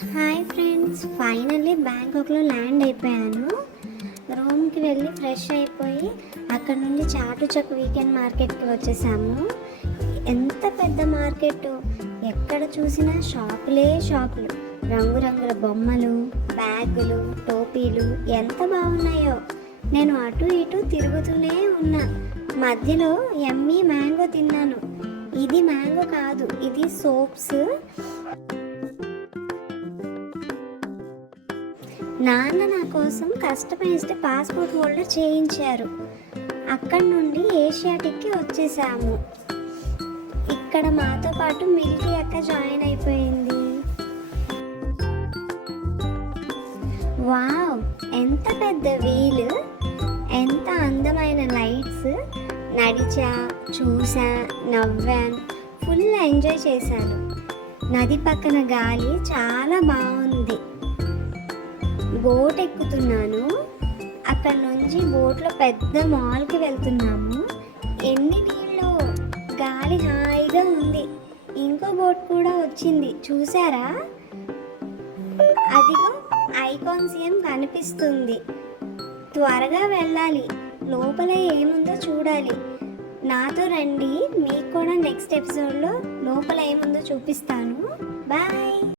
Hi friends, finally బ్యాంకాక్లో land అయిపోయాను. రూమ్కి వెళ్ళి ఫ్రెష్ అయిపోయి అక్కడ నుండి చాటుచక్ వీకెండ్ మార్కెట్కి వచ్చేసాము. ఎంత పెద్ద మార్కెట్, ఎక్కడ చూసినా షాపులే షాపులు, రంగురంగుల బొమ్మలు, బ్యాగులు, టోపీలు ఎంత బాగున్నాయో. నేను అటు ఇటు తిరుగుతూనే ఉన్నా. మధ్యలో యమ్మీ మ్యాంగో తిన్నాను. ఇది మ్యాంగో కాదు, ఇది సోప్స్. నాన్న నా కోసం కస్టమైజ్డ్ పాస్పోర్ట్ హోల్డర్ చేయించారు. అక్కడి నుండి ఏషియాటిక్కి వచ్చేసాము. ఇక్కడ మాతో పాటు మిల్కీ అక్క జాయిన్ అయిపోయింది. వావ్, ఎంత పెద్ద వీల్, ఎంత అందమైన లైట్స్. నడిచా, చూసా, నవ్వాను, ఫుల్ ఎంజాయ్ చేశాను. నది పక్కన గాలి చాలా బాగుంది. బోట్ ఎక్కుతున్నాను. అక్కడ నుంచి బోట్లో పెద్ద మాల్కి వెళ్తున్నాము. ఎన్ని నీళ్ళు, గాలి హాయిగా ఉంది. ఇంకో బోట్ కూడా వచ్చింది, చూసారా? అదిగో ఐకాన్సియం కనిపిస్తుంది. త్వరగా వెళ్ళాలి, లోపల ఏముందో చూడాలి. నాతో రండి, మీకు కూడా నెక్స్ట్ ఎపిసోడ్లో లోపల ఏముందో చూపిస్తాను. బాయ్.